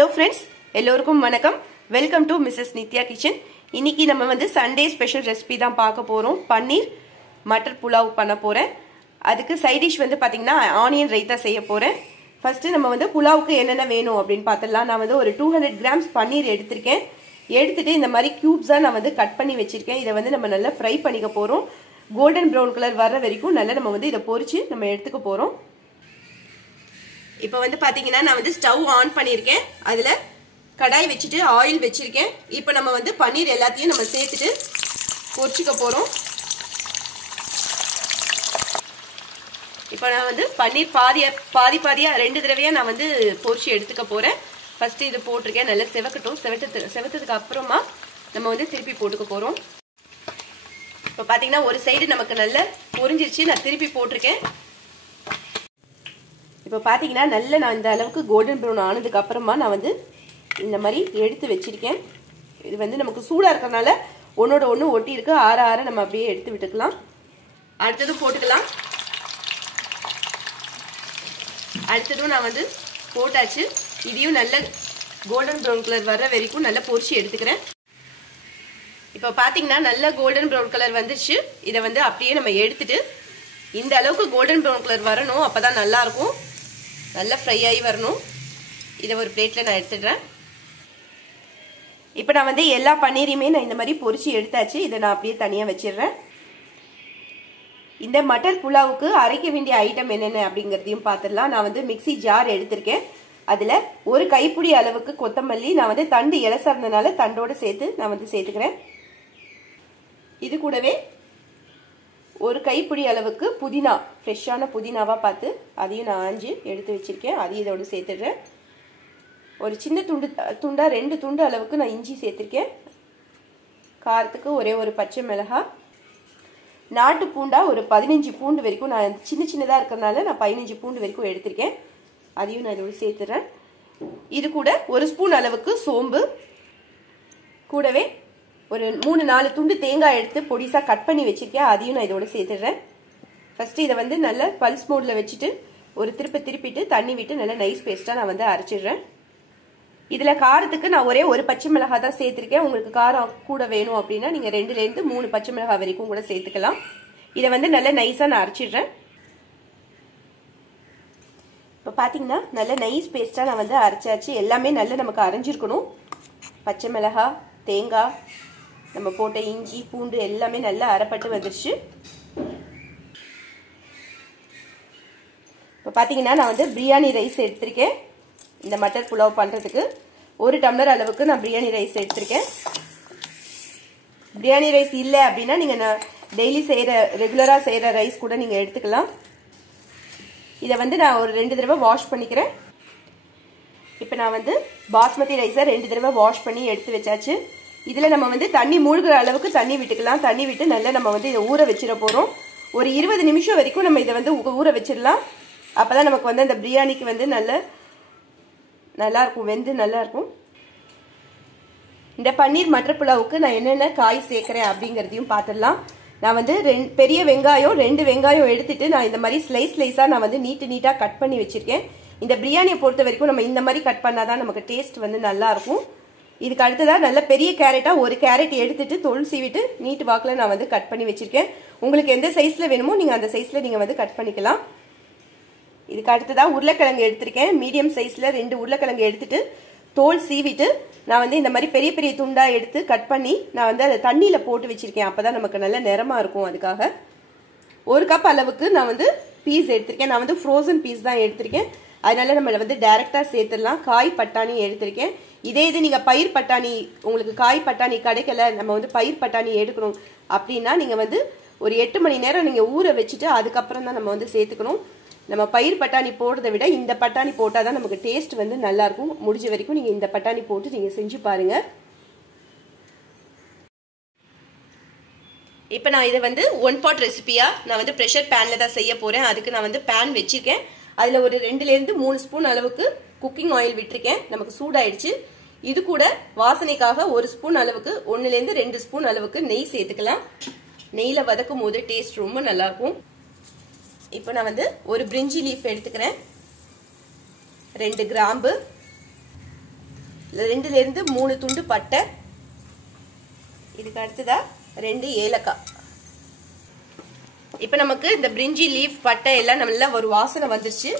Hello friends, எல்லோருக்கும் வணக்கம். Welcome to Mrs. Nitya Kitchen. இன்னைக்கு நம்ம வந்து Sunday special recipe தான் பார்க்க போறோம். பன்னீர் மட்டர் புலாவ் பண்ண போறேன். அதுக்கு சைட் டிஷ் வந்து பாத்தீங்கன்னா ஆனியன் ரைத்தா செய்ய போறேன். ஃபர்ஸ்ட் நம்ம வந்து புலாவுக்கு என்னென்ன வேணும் அப்படினு பார்த்தலாம். நான் வந்து ஒரு 200 grams பன்னீர் எடுத்துர்க்கேன். எடுத்துட்டு இந்த மாதிரி கியூப்ஸா நான் வந்து கட் பண்ணி வச்சிருக்கேன். இத வந்து நம்ம நல்லா ஃப்ரை பண்ணிக்க போறோம். கோல்டன் பிரவுன் கலர் வர வரைக்கும் நல்லா நம்ம வந்து இத பொரிச்சு நம்ம எடுத்துக்க போறோம். இப்போ வந்து பாத்தீங்கன்னா நான் வந்து ஸ்டவ் ஆன் பண்ணிருக்கேன். அதுல கடாய் வச்சிட்டு ஆயில் வச்சிருக்கேன். இப்போ நம்ம வந்து பன்னீர் எல்லாத்தையும் நம்ம சேர்த்துட்டு பொரிச்சுக்க போறோம். இப்போ நான் வந்து பன்னீர் பாதியா ரெண்டு தடவையா நான் வந்து பொரிச்சு எடுத்துக்க போறேன். ஃபர்ஸ்ட் இது போட்டுருக்கேன். நல்லா செவக்கட்டும். செவத்ததுக்கு அப்புறமா நம்ம வந்து திருப்பி போட்டுக்க போறோம். இப்போ பாத்தீங்கன்னா ஒரு சைடு நமக்கு நல்லா பொரிஞ்சிருச்சு. நான் திருப்பி போட்டிருக்கேன். இப்போ பாத்தீங்கன்னா நல்ல நான் இந்த அளவுக்கு கோல்டன் ப்ரௌன் ஆனதுக்கு அப்புறமா நான் வந்து இந்த மாதிரி எடுத்து வச்சிருக்கேன். இது வந்து நமக்கு சூடா இருக்கறனால ஒன்னோட ஒண்ணு ஒட்டி இருக்கு. ஆற நம்ம அப்படியே எடுத்து விட்டுக்கலாம். அடுத்ததும் போட்டுக்கலாம். அடுத்ததும் நான் வந்து போட்டாச்சு. இதையும் நல்ல கோல்டன் ப்ரௌன் கலர் வர வரைக்கும் நல்லா பொரிச்சு எடுத்துக்கிறேன். இப்போ பாத்தீங்கன்னா நல்ல கோல்டன் ப்ரௌன் கலர் வந்துருச்சு. இதை வந்து அப்படியே நம்ம எடுத்துட்டு இந்த அளவுக்கு கோல்டன் ப்ரௌன் கலர் வரணும். அப்பதான் நல்லா இருக்கும். நல்லா ஃப்ரை ஆகி வரணும். இதை ஒரு பிளேட்ல நான் எடுத்துடுறேன். இப்போ நான் வந்து எல்லா பன்னீரையுமே நான் இந்த மாதிரி பொரிச்சு எடுத்தாச்சு. இதை நான் அப்படியே தனியா வச்சிடுறேன். இந்த மட்டர் புலாவுக்கு அரைக்க வேண்டிய ஐட்டம் என்னென்ன அப்படிங்கறதையும் பார்த்துடலாம். நான் வந்து மிக்ஸி ஜார் எடுத்திருக்கேன். அதுல ஒரு கைப்பிடி அளவுக்கு கொத்தமல்லி, நான் வந்து தண்டு இலசா இருந்தனால தண்டோட சேர்த்து நான் வந்து சேர்த்துக்கிறேன். இது கூடவே ஒரு கைப்பிடி அளவுக்கு புதினா, ஃப்ரெஷ்ஷான புதினாவா பார்த்து அதையும் நான் ஆஞ்சு எடுத்து வச்சிருக்கேன். அதையும் இதோட சேர்த்துடுறேன். ஒரு சின்ன துண்டா 2 துண்டு அளவுக்கு நான் இஞ்சி சேர்த்திருக்கேன். காரத்துக்கு ஒரே ஒரு பச்சை மிளகாய், நாட்டு பூண்டா ஒரு 15 பூண்டு வரைக்கும், நான் சின்னதா இருக்கிறதுனால நான் 15 பூண்டு வரைக்கும் எடுத்திருக்கேன். அதையும் நான் இதோட சேர்த்துறேன். இது கூட ஒரு ஸ்பூன் அளவுக்கு சோம்பு, கூடவே ஒரு 3-4 துண்டு தேங்காய் எடுத்து பொடிசா கட் பண்ணி வச்சிருக்கேன். அதையும் நான் இதோட சேர்த்துடுறேன். ஃபர்ஸ்ட் இதை வந்து நல்ல பல்ஸ் மோட்ல வச்சுட்டு ஒரு திருப்பிட்டு தண்ணி விட்டு நல்ல நைஸ் பேஸ்டா நான் வந்து அரைச்சிடுறேன். இதுல காரத்துக்கு நான் ஒரே ஒரு பச்சை மிளகாய் தான் சேர்த்திருக்கேன். உங்களுக்கு காரம் கூட வேணும் அப்படின்னா நீங்க 2லேருந்து 3 பச்சை மிளகாய் வரைக்கும் கூட சேர்த்துக்கலாம். இதை வந்து நல்ல நைஸா நான் அரைச்சிடுறேன். இப்போ பாத்தீங்கன்னா நல்ல நைஸ் பேஸ்டா நான் வந்து அரைச்சாச்சு. எல்லாமே நல்ல நமக்கு அரைஞ்சிருக்கணும். பச்சை மிளகாய், தேங்காய், நம்ம போட்ட இஞ்சி பூண்டு எல்லாமே நல்லா அரைப்பட்டு வந்துருச்சு. இப்போ பாத்தீங்கன்னா நான் வந்து பிரியாணி ரைஸ் எடுத்திருக்கேன். இந்த மட்டர் புலாவ் பண்றதுக்கு 1 டம்ளர் அளவுக்கு நான் பிரியாணி ரைஸ் எடுத்திருக்கேன். பிரியாணி ரைஸ் இல்ல அப்படின்னா நீங்க டெய்லி ரெகுலரா செய்யற ரைஸ் கூட நீங்க எடுத்துக்கலாம். இதை வந்து நான் ஒரு 2 தடவை வாஷ் பண்ணிக்கிறேன். இப்போ நான் வந்து பாஸ்மதி ரைஸை 2 தடவை வாஷ் பண்ணி எடுத்து வச்சாச்சு. இதுல நம்ம வந்து தண்ணி மூழ்கிற அளவுக்கு தண்ணி விட்டுக்கலாம். தண்ணி விட்டு நல்லா நம்ம வந்து இதை ஊற வச்சிட போறோம். ஒரு 20 நிமிஷம் வரைக்கும் நம்ம இதை வந்து ஊற வச்சிடலாம். அப்பதான் நமக்கு வந்து அந்த பிரியாணிக்கு வந்து நல்லா இருக்கும், வெந்து நல்லா இருக்கும். இந்த பன்னீர் மட்டர் புலாவுக்கு நான் என்னென்ன காய் சேர்க்கிறேன் அப்படிங்கறதையும் பார்த்துடலாம். நான் வந்து பெரிய வெங்காயம் 2 வெங்காயம் எடுத்துட்டு நான் இந்த மாதிரி ஸ்லைஸா நான் வந்து நீட்டா கட் பண்ணி வச்சிருக்கேன். இந்த பிரியாணியை பொறுத்த வரைக்கும் நம்ம இந்த மாதிரி கட் பண்ணாதான் நமக்கு டேஸ்ட் வந்து நல்லா இருக்கும். இதுக்கு அடுத்ததா நல்ல பெரிய கேரட்டா ஒரு கேரட் எடுத்துட்டு தோல் சீவிட்டு நீட் வாக்குல நான் வந்து கட் பண்ணி வச்சிருக்கேன். உங்களுக்கு எந்த சைஸ்ல வேணுமோ நீங்க அந்த சைஸ்ல நீங்க வந்து கட் பண்ணிக்கலாம். இதுக்கு அடுத்ததா உருளைக்கிழங்கு எடுத்திருக்கேன். மீடியம் சைஸ்ல 2 உருளைக்கிழங்கு எடுத்துட்டு தோல் சீவிட்டு நான் வந்து இந்த மாதிரி பெரிய துண்டா எடுத்து கட் பண்ணி நான் வந்து அதை தண்ணியில போட்டு வச்சிருக்கேன். அப்பதான் நமக்கு நல்ல நிறமா இருக்கும். அதுக்காக 1 கப் அளவுக்கு நான் வந்து பீஸ் எடுத்திருக்கேன். நான் வந்து ஃப்ரோசன் பீஸ் தான் எடுத்திருக்கேன். அதனால நம்ம வந்து டைரக்டா சேர்த்துடலாம். காய் பட்டாணி எடுத்திருக்கேன். இதே இது நீங்க பயிர் பட்டாணி, உங்களுக்கு காய் பட்டாணி கிடைக்கல, நம்ம வந்து பயிர் பட்டாணி எடுக்கணும் அப்படின்னா நீங்க வந்து ஒரு 8 மணி நேரம் நீங்க ஊற வச்சுட்டு அதுக்கப்புறம் தான் நம்ம வந்து சேர்த்துக்கணும். நம்ம பயிர் பட்டாணி போடுறதை விட இந்த பட்டாணி போட்டாதான் நமக்கு டேஸ்ட் வந்து நல்லா இருக்கும். முடிஞ்ச வரைக்கும் நீங்க இந்த பட்டாணி போட்டு நீங்க செஞ்சு பாருங்க. இப்போ நான் இதை வந்து 1 பாட் ரெசிபியா நான் வந்து ப்ரெஷர் பேன்ல தான் செய்ய போறேன். அதுக்கு நான் வந்து பேன் வச்சிருக்கேன். அதுல ஒரு 2லேருந்து 3 ஸ்பூன் அளவுக்கு குக்கிங் ஆயில் விட்டுருக்கேன். நமக்கு சூடாயிடுச்சு. இது கூட வாசனைக்காக 1 ஸ்பூன் அளவுக்கு 1லேருந்து 2 ஸ்பூன் அளவுக்கு நெய் சேர்த்துக்கலாம். நெய்ல வதக்கும் போது டேஸ்ட் ரொம்ப நல்லா இருக்கும். இப்போ நான் வந்து ஒரு பிரிஞ்சி லீஃப் எடுத்துக்கிறேன். 2 கிராம்பு, 2ல இருந்து 3 துண்டு பட்டை, இதுக்கு அடுத்ததா 2 ஏலக்காய். இப்போ நமக்கு இந்த பிரிஞ்சி லீஃப் பட்டை எல்லாம் நல்லா ஒரு வாசனை வந்துருச்சு.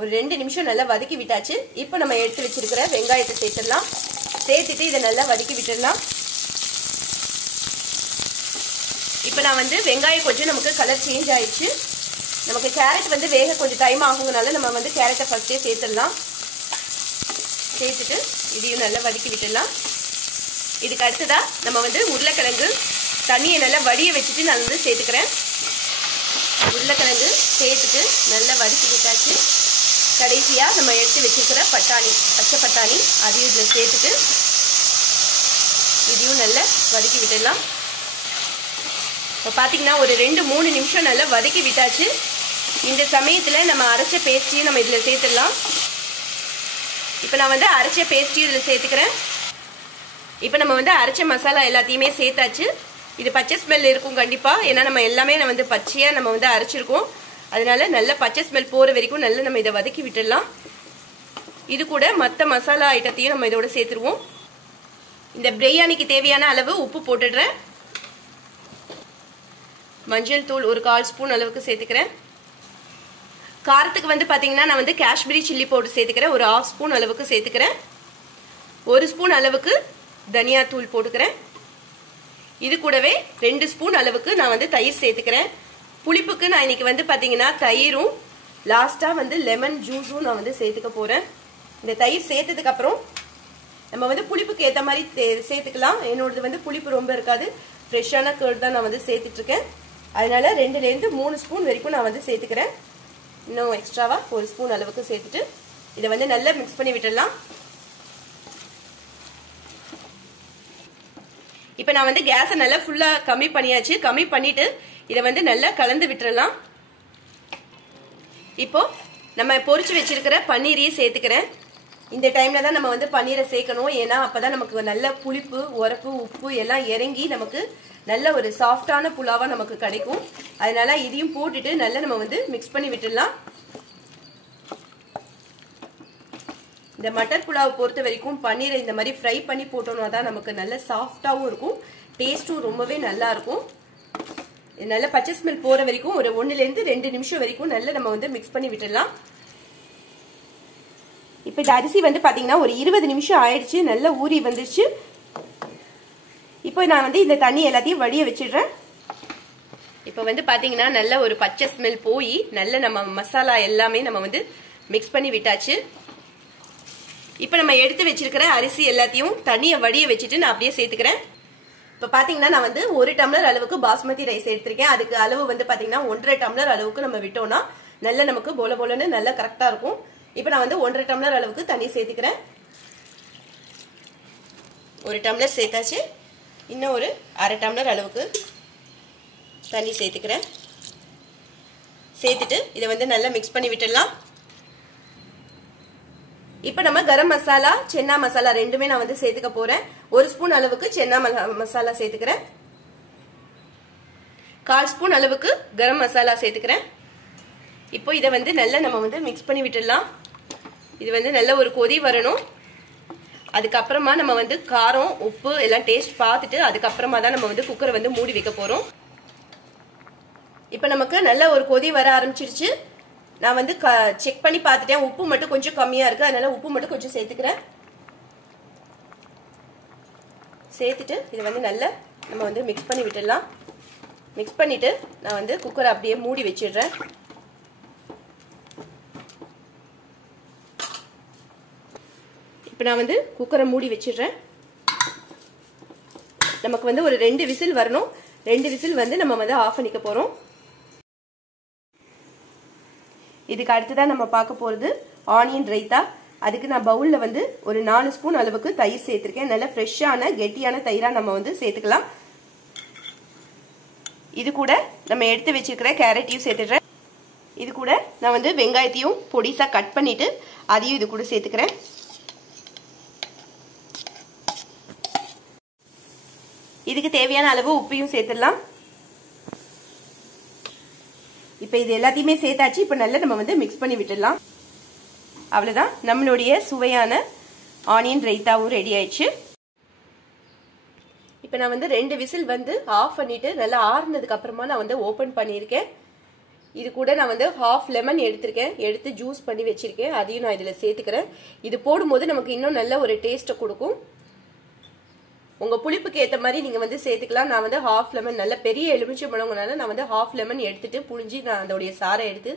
ஒரு 2 நிமிஷம் நல்லா வதக்கி விட்டாச்சு. இப்போ நம்ம எடுத்து வச்சிருக்கிற வெங்காயத்தை சேர்த்துடலாம். சேர்த்துட்டு இதை நல்லா வதக்கி விட்டுடலாம். இப்போ நான் வந்து வெங்காயம் கொஞ்சம் நமக்கு கலர் சேஞ்ச் ஆயிடுச்சு. நமக்கு கேரட் வந்து வேக கொஞ்சம் டைம் ஆகுங்கனால நம்ம வந்து கேரட்டை ஃபர்ஸ்டே சேர்த்துடலாம். சேர்த்துட்டு இதையும் நல்லா வதக்கி விட்டுடலாம். இதுக்கு அடுத்ததா நம்ம வந்து உருளைக்கிழங்கு தண்ணியை நல்லா வடிய வச்சுட்டு நான் வந்து சேர்த்துக்கிறேன். உருளைக்கிழங்கு சேர்த்துட்டு நல்லா வதக்கி விட்டாச்சு. கடைசியாக நம்ம எடுத்து வச்சுருக்கிற பட்டாணி, பச்சை பட்டாணி, அதையும் இதில் சேர்த்துட்டு இதையும் நல்லா வதக்கி விட்டுடலாம். இப்போ பார்த்தீங்கன்னா ஒரு 2-3 நிமிஷம் நல்லா வதக்கி விட்டாச்சு. இந்த சமயத்தில் நம்ம அரைச்ச பேஸ்ட்டையும் நம்ம இதில் சேர்த்துடலாம். இப்போ நான் வந்து அரைச்ச பேஸ்ட்டையும் இதில் சேர்த்துக்கிறேன். இப்போ நம்ம வந்து அரைச்ச மசாலா எல்லாத்தையுமே சேர்த்தாச்சு. இது பச்சை ஸ்மெல் இருக்கும் கண்டிப்பாக, ஏன்னா நம்ம எல்லாமே வந்து பச்சையாக நம்ம வந்து அரைச்சிருக்கோம். அதனால நல்ல பச்சை ஸ்மெல் போகிற வரைக்கும் நல்லா நம்ம இதை வதக்கி விட்டுடலாம். இது கூட மற்ற மசாலா ஐட்டத்தையும் நம்ம இதோட சேர்த்துருவோம். இந்த பிரியாணிக்கு தேவையான அளவு உப்பு போட்டுடுறேன். மஞ்சள் தூள் ஒரு 1/4 ஸ்பூன் அளவுக்கு சேர்த்துக்கிறேன். காரத்துக்கு வந்து பார்த்தீங்கன்னா நான் வந்து காஷ்மீரி சில்லி பவுடர் சேர்த்துக்கிறேன். ஒரு 1/2 ஸ்பூன் அளவுக்கு சேர்த்துக்கிறேன். 1 ஸ்பூன் அளவுக்கு தனியா தூள் போட்டுக்கிறேன். இது கூடவே 2 ஸ்பூன் அளவுக்கு நான் வந்து தயிர் சேர்த்துக்கிறேன். புளிப்புக்கு நான் இன்னைக்கு வந்து பார்த்தீங்கன்னா தயிரும் லாஸ்ட்டாக வந்து லெமன் ஜூஸும் நான் வந்து சேர்த்துக்க போகிறேன். இந்த தயிர் சேர்த்ததுக்கு அப்புறம் நம்ம வந்து புளிப்புக்கு ஏற்ற மாதிரி சேர்த்துக்கலாம். என்னோடது வந்து புளிப்பு ரொம்ப இருக்காது, ஃப்ரெஷ்ஷான கர்ட் தான் நான் வந்து சேர்த்துட்டு இருக்கேன். அதனால 2ல இருந்து 3 ஸ்பூன் வரைக்கும் நான் வந்து சேர்த்துக்கிறேன். இன்னும் எக்ஸ்ட்ராவா 1 ஸ்பூன் அளவுக்கு சேர்த்துட்டு இதை வந்து நல்லா மிக்ஸ் பண்ணி விட்டுடலாம். இப்போ நான் வந்து கேஸை நல்லா ஃபுல்லாக கம்மி பண்ணியாச்சு. கம்மி பண்ணிட்டு இதை வந்து நல்லா கலந்து விட்டுறலாம். இப்போ நம்ம பொரிச்சு வச்சிருக்கிற பன்னீரையும் சேர்த்துக்கிறேன். இந்த டைம்ல தான் நம்ம வந்து பன்னீரை சேர்க்கணும், ஏன்னா அப்பதான் நமக்கு நல்ல புளிப்பு, உரப்பு, உப்பு எல்லாம் இறங்கி நமக்கு நல்ல ஒரு சாஃப்டான புலாவா நமக்கு கிடைக்கும். அதனால இதையும் போட்டுட்டு நல்லா நம்ம வந்து மிக்ஸ் பண்ணி விட்டுடலாம். இந்த மட்டர் புலாவை பொறுத்த வரைக்கும் பன்னீரை இந்த மாதிரி ஃப்ரை பண்ணி போட்டோம்னா தான் நமக்கு நல்ல சாஃப்டாகவும் இருக்கும், டேஸ்ட்டும் ரொம்பவே நல்லா இருக்கும். நல்ல பச்சை ஸ்மெல் போற வரைக்கும் ஒரு 1ல இருந்து 2 நிமிஷம் வரைக்கும் நல்லா நம்ம வந்து மிக்ஸ் பண்ணி விட்டுடலாம். இப்போ இந்த அரிசி வந்து பாத்தீங்கன்னா ஒரு 20 நிமிஷம் ஆயிடுச்சு, நல்லா ஊறி வந்துருச்சு. இப்போ நான் வந்து இந்த தண்ணி எல்லாத்தையும் வடிய வச்சிடுறேன். இப்போ வந்து பாத்தீங்கன்னா நல்ல ஒரு பச்சை ஸ்மெல் போய் நல்ல நம்ம மசாலா எல்லாமே நம்ம வந்து மிக்ஸ் பண்ணி விட்டாச்சு. இப்போ நம்ம எடுத்து வச்சிருக்கிற அரிசி எல்லாத்தையும் தண்ணியை வடிய வச்சுட்டு நான் அப்படியே சேர்த்துக்கிறேன். இப்போ பாத்தீங்கன்னா நான் வந்து 1 டம்ளர் அளவுக்கு பாஸ்மதி ரைஸ் எடுத்திருக்கேன். அதுக்கு அளவு வந்து பாத்தீங்கன்னா 1.5 டம்ளர் அளவுக்கு நம்ம விட்டோம்னா நல்ல நமக்கு போல போலன்னு நல்லா கரெக்டா இருக்கும். இப்போ நான் வந்து 1.5 டம்ளர் அளவுக்கு தண்ணி சேர்த்துக்கிறேன். 1 டம்ளர் சேர்த்தாச்சு. இன்னும் ஒரு 1/2 டம்ளர் அளவுக்கு தண்ணி சேர்த்துக்கிறேன். சேர்த்துட்டு இதை வந்து நல்லா மிக்ஸ் பண்ணி விட்டுடலாம். இப்போ நம்ம கரம் மசாலா, சென்னா மசாலா ரெண்டுமே நான் வந்து சேர்த்துக்க போறேன். 1 ஸ்பூன் அளவுக்கு சென்னா மசாலா சேர்த்துக்கிறேன். 1/4 ஸ்பூன் அளவுக்கு கரம் மசாலா சேர்த்துக்கிறேன். இப்போ இதை வந்து நல்லா நம்ம வந்து மிக்ஸ் பண்ணி விட்டுடலாம். இது வந்து நல்ல ஒரு கொதி வரணும். அதுக்கப்புறமா நம்ம வந்து காரம், உப்பு எல்லாம் டேஸ்ட் பார்த்துட்டு அதுக்கப்புறமா தான் நம்ம வந்து குக்கரை வந்து மூடி வைக்க போறோம். இப்போ நமக்கு நல்ல ஒரு கொதி வர ஆரம்பிச்சிருச்சு. நான் வந்து செக் பண்ணி பார்த்துட்டேன், உப்பு மட்டும் கொஞ்சம் கம்மியா இருக்கு, அதனால உப்பு மட்டும் கொஞ்சம் சேர்த்துக்கிறேன். சேர்த்துட்டு இதை வந்து நல்லா நம்ம வந்து மிக்ஸ் பண்ணி விட்டுடலாம். மிக்ஸ் பண்ணிட்டு நான் வந்து குக்கரை அப்படியே மூடி வச்சிடுறேன். இப்போ நான் வந்து குக்கரை மூடி வச்சிடுறேன். நமக்கு வந்து ஒரு 2 விசில் வரணும். 2 விசில் வந்து நம்ம வந்து ஆஃப் பண்ணிக்க போறோம். இதுக்கு அடுத்ததான் நம்ம பார்க்க போறது ஆனியன் ரைத்தா. அதுக்கு நான் பவுல்ல வந்து ஒரு 4 ஸ்பூன் அளவுக்கு தயிர் சேர்த்திருக்கேன். நல்ல ஃப்ரெஷ்ஷான கெட்டியான தயிரா நம்ம வந்து சேர்த்துக்கலாம். இது கூட நம்ம எடுத்து வச்சிருக்கிற கேரட்டையும் சேர்த்துடுறேன். இது கூட நான் வந்து வெங்காயத்தையும் பொடிசா கட் பண்ணிட்டு அதையும் இது கூட சேர்த்துக்கிறேன். இதுக்கு தேவையான அளவு உப்பையும் சேர்த்துடலாம். இப்போ இது எல்லாத்தையுமே சேர்த்தாச்சு. இப்போ நல்லா நம்ம வந்து மிக்ஸ் பண்ணி விட்டுடலாம். அவ்வளவுதான், நம்மளுடைய சுவையான ஆனியன் ரைத்தாவும் ரெடி ஆயிடுச்சு. இப்போ நான் வந்து 2 விசில் வந்து ஆஃப் பண்ணிட்டு நல்லா ஆறுனதுக்கு அப்புறமா நான் வந்து ஓபன் பண்ணியிருக்கேன். இது கூட நான் வந்து ½ லெமன் எடுத்திருக்கேன், எடுத்து ஜூஸ் பண்ணி வச்சிருக்கேன், அதையும் நான் இதில் சேர்த்துக்கிறேன். இது போடும்போது நமக்கு இன்னும் நல்ல ஒரு டேஸ்ட்டை கொடுக்கும். உங்க புளிப்புக்கு ஏற்ற மாதிரி நீங்க வந்து சேர்த்துக்கலாம். நான் வந்து ½ லெமன், நல்ல பெரிய எலுமிச்சை பழங்கனால நான் வந்து ½ லெமன் எடுத்துட்டு புளிஞ்சி நான் அதோடைய சாறை எடுத்து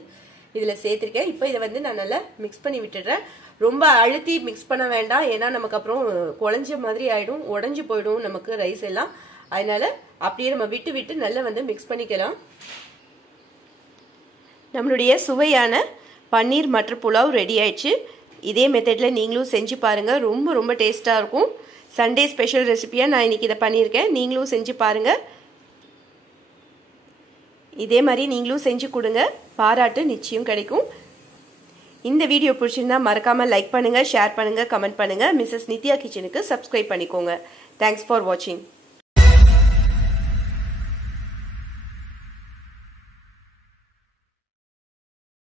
இதுல சேர்த்திருக்கேன். இப்போ இதை வந்து நான் நல்லா மிக்ஸ் பண்ணி விட்டுடுறேன். ரொம்ப அழுத்தி மிக்ஸ் பண்ண வேண்டாம், ஏன்னா நமக்கு அப்புறம் குழஞ்ச மாதிரி ஆயிடும், உடஞ்சு போயிடும் நமக்கு ரைஸ் எல்லாம். அதனால அப்படியே நம்ம விட்டு விட்டு நல்லா வந்து மிக்ஸ் பண்ணிக்கலாம். நம்மளுடைய சுவையான பன்னீர் மட்டர் புலாவ் ரெடி ஆயிடுச்சு. இதே மெத்தடில் நீங்களும் செஞ்சு பாருங்க, ரொம்ப ரொம்ப டேஸ்டா இருக்கும். சண்டே ஸ்பெஷல் ரெசிபியா நான் இன்னைக்கு இதை பண்ணியிருக்கேன், நீங்களும் செஞ்சு பாருங்க. இதே மாதிரி நீங்களும் செஞ்சு கொடுங்க, பாராட்டு நிச்சயம் கிடைக்கும். இந்த வீடியோ பிடிச்சிருந்தா மறக்காம லைக் பண்ணுங்க, ஷேர் பண்ணுங்க, கமெண்ட் பண்ணுங்க. மிஸ்ஸஸ் நித்யா கிச்சனுக்கு சப்ஸ்கிரைப் பண்ணிக்கோங்க. தேங்க்ஸ் ஃபார் வாட்சிங்.